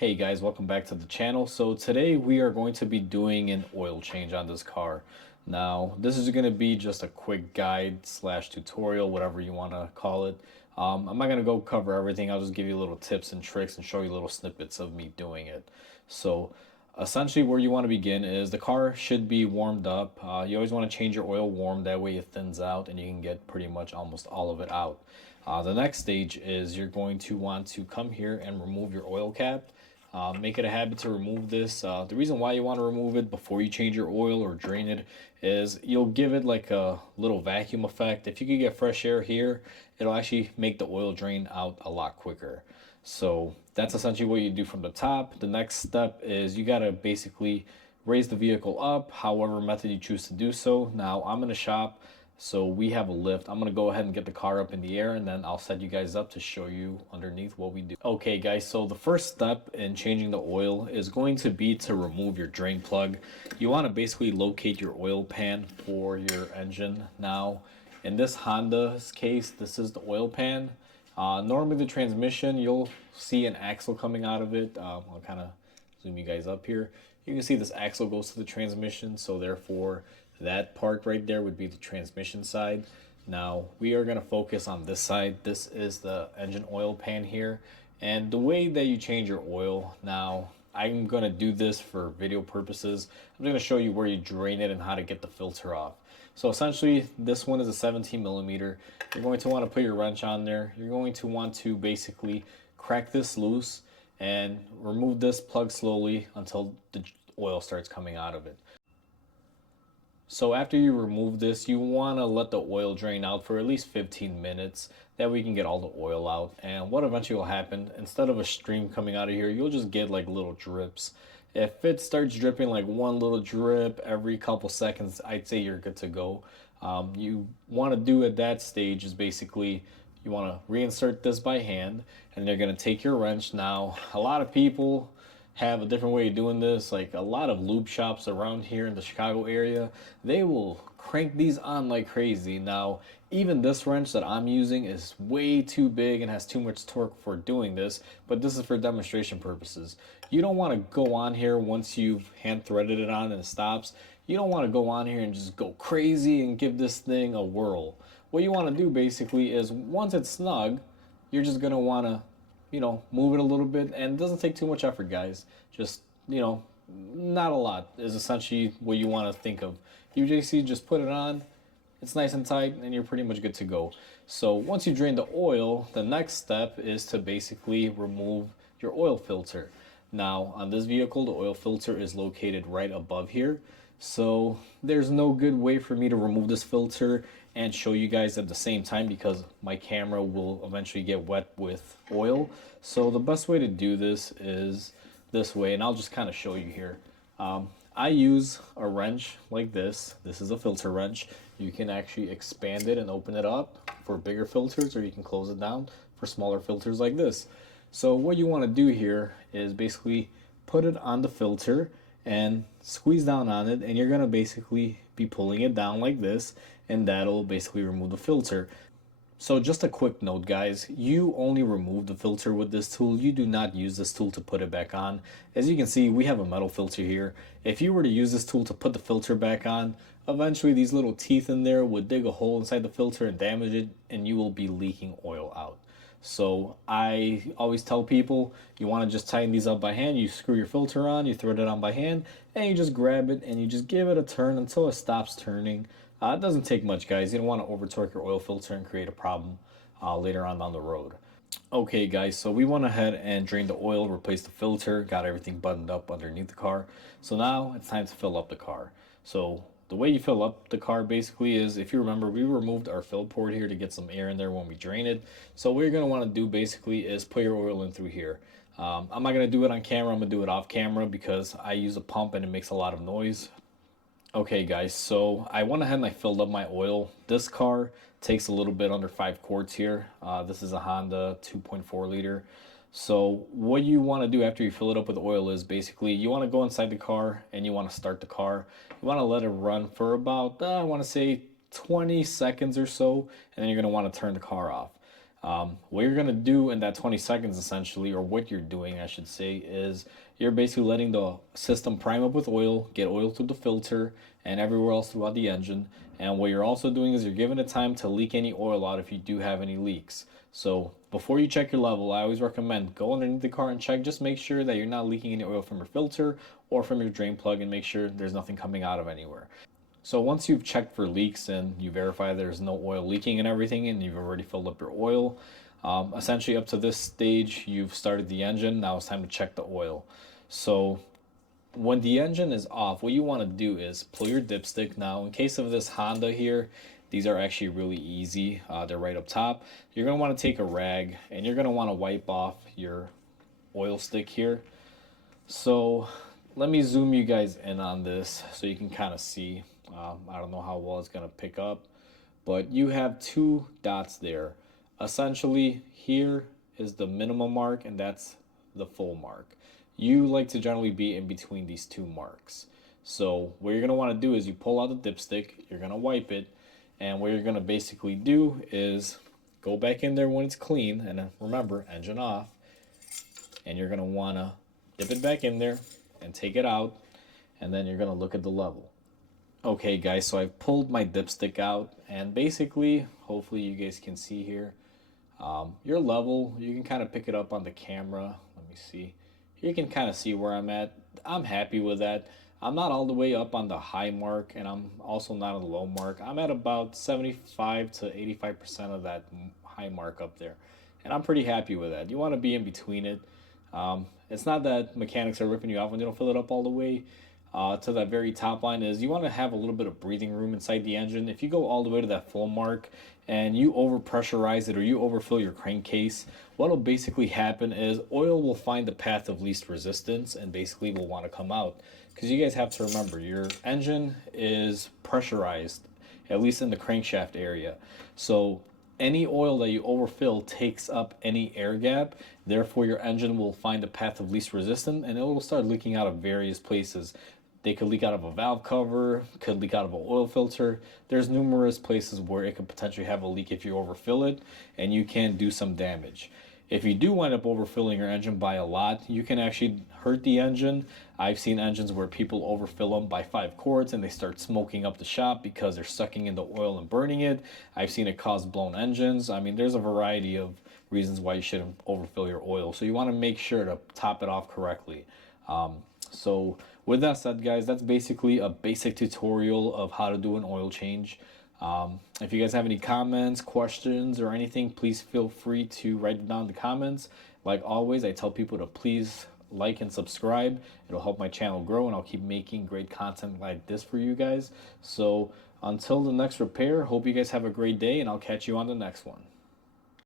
Hey guys, welcome back to the channel. So today we are going to be doing an oil change on this car. Now, this is going to be just a quick guide slash tutorial, whatever you want to call it. I'm not going to go cover everything. I'll just give you little tips and tricks and show you little snippets of me doing it. So essentially where you want to begin is the car should be warmed up. You always want to change your oil warm, that way it thins out and you can get pretty much almost all of it out. The next stage is you're going to want to come here and remove your oil cap. Make it a habit to remove this. The reason why you want to remove it before you change your oil or drain it is you'll give it like a little vacuum effect. If you could get fresh air here, it'll actually make the oil drain out a lot quicker. So that's essentially what you do from the top. The next step is you got to basically raise the vehicle up, however method you choose to do so. Now I'm in the shop, so we have a lift. I'm gonna go ahead and get the car up in the air and then I'll set you guys up to show you underneath what we do. Okay guys, so the first step in changing the oil is going to be to remove your drain plug. You want to basically locate your oil pan for your engine. Now in this Honda's case, this is the oil pan. Normally the transmission, you'll see an axle coming out of it. I'll kind of zoom you guys up here. You can see this axle goes to the transmission, so therefore that part right there would be the transmission side. Now we are going to focus on this side. This is the engine oil pan here, and the way that you change your oil. Now I'm going to do this for video purposes. I'm going to show you where you drain it and how to get the filter off. So essentially this one is a 17 millimeter. You're going to want to put your wrench on there. You're going to want to basically crack this loose and remove this plug slowly until the oil starts coming out of it. So after you remove this, you want to let the oil drain out for at least 15 minutes. That way you can get all the oil out. And what eventually will happen, instead of a stream coming out of here, you'll just get like little drips. If it starts dripping like one little drip every couple seconds, I'd say you're good to go. You want to do at that stage is basically you want to reinsert this by hand, and you're going to take your wrench. Now, a lot of people have a different way of doing this. Like a lot of lube shops around here in the Chicago area, they will crank these on like crazy. Now, even this wrench that I'm using is way too big and has too much torque for doing this, but this is for demonstration purposes. You don't want to go on here once you've hand threaded it on and it stops. You don't want to go on here and just go crazy and give this thing a whirl. What you want to do basically is once it's snug, you're just going to want to move it a little bit, and it doesn't take too much effort, guys. Just, not a lot is essentially what you want to think of. You just put it on, it's nice and tight, and you're pretty much good to go. So once you drain the oil, the next step is to basically remove your oil filter. Now, on this vehicle, the oil filter is located right above here. So there's no good way for me to remove this filter and show you guys at the same time because my camera will eventually get wet with oil. So the best way to do this is this way, and I'll just kind of show you here. I use a wrench like this. This is a filter wrench. You can actually expand it and open it up for bigger filters, or you can close it down for smaller filters like this. So what you want to do here is basically put it on the filter and squeeze down on it, and you're going to basically be pulling it down like this, and that'll basically remove the filter. So just a quick note, guys, you only remove the filter with this tool. You do not use this tool to put it back on. As you can see, we have a metal filter here. If you were to use this tool to put the filter back on, eventually these little teeth in there would dig a hole inside the filter and damage it, and you will be leaking oil out. So I always tell people, you want to just tighten these up by hand. You screw your filter on, you thread it on by hand, and you just grab it and you just give it a turn until it stops turning. It doesn't take much, guys. You don't want to over torque your oil filter and create a problem later on down the road. Okay guys, so we went ahead and drained the oil, replaced the filter, got everything buttoned up underneath the car. So now it's time to fill up the car. So the way you fill up the car basically is, if you remember, we removed our fill port here to get some air in there when we drain it. So what you're going to want to do basically is put your oil in through here. I'm not going to do it on camera. I'm going to do it off camera because I use a pump and it makes a lot of noise. Okay guys, so I went ahead and I filled up my oil. This car takes a little bit under 5 quarts here. This is a Honda 2.4 liter. So what you want to do after you fill it up with oil is basically you want to go inside the car and you want to start the car. You want to let it run for about, I want to say 20 seconds or so, and then you're going to want to turn the car off. What you're gonna do in that 20 seconds essentially, or what you're doing, I should say, is you're basically letting the system prime up with oil, get oil through the filter and everywhere else throughout the engine. And what you're also doing is you're giving it time to leak any oil out if you do have any leaks. So before you check your level, I always recommend go underneath the car and check. Just make sure that you're not leaking any oil from your filter or from your drain plug, and make sure there's nothing coming out of anywhere. So once you've checked for leaks and you verify there's no oil leaking and everything, and you've already filled up your oil, essentially up to this stage, you've started the engine. Now it's time to check the oil. So when the engine is off, what you want to do is pull your dipstick. Now, in case of this Honda here, these are actually really easy. They're right up top. You're going to want to take a rag and you're going to want to wipe off your oil stick here. So let me zoom you guys in on this so you can kind of see. I don't know how well it's going to pick up, but you have two dots there. Essentially, here is the minimum mark, and that's the full mark. You like to generally be in between these two marks. So what you're going to want to do is you pull out the dipstick, you're going to wipe it, and what you're going to basically do is go back in there when it's clean, and remember, engine off, and you're going to want to dip it back in there and take it out, and then you're going to look at the level. Okay guys, so I've pulled my dipstick out, and basically, hopefully you guys can see here, your level, you can kind of pick it up on the camera. Let me see. You can kind of see where I'm at. I'm happy with that. I'm not all the way up on the high mark, and I'm also not on the low mark. I'm at about 75 to 85% of that high mark up there, and I'm pretty happy with that. You want to be in between it. It's not that mechanics are ripping you off when they don't fill it up all the way to that very top line. Is you want to have a little bit of breathing room inside the engine. If you go all the way to that full mark and you over pressurize it or you overfill your crankcase, what will basically happen is oil will find the path of least resistance and basically will want to come out. Because you guys have to remember, your engine is pressurized, at least in the crankshaft area. So any oil that you overfill takes up any air gap. Therefore, your engine will find the path of least resistance and it will start leaking out of various places. They could leak out of a valve cover, could leak out of an oil filter. There's numerous places where it could potentially have a leak if you overfill it, and you can do some damage. If you do wind up overfilling your engine by a lot, you can actually hurt the engine. I've seen engines where people overfill them by 5 quarts and they start smoking up the shop because they're sucking in the oil and burning it. I've seen it cause blown engines. I mean, there's a variety of reasons why you shouldn't overfill your oil. So you want to make sure to top it off correctly. So with that said, guys, that's basically a basic tutorial of how to do an oil change. If you guys have any comments, questions, or anything, please feel free to write it down in the comments. Like always, I tell people to please like and subscribe. It'll help my channel grow, and I'll keep making great content like this for you guys. So until the next repair, hope you guys have a great day, and I'll catch you on the next one.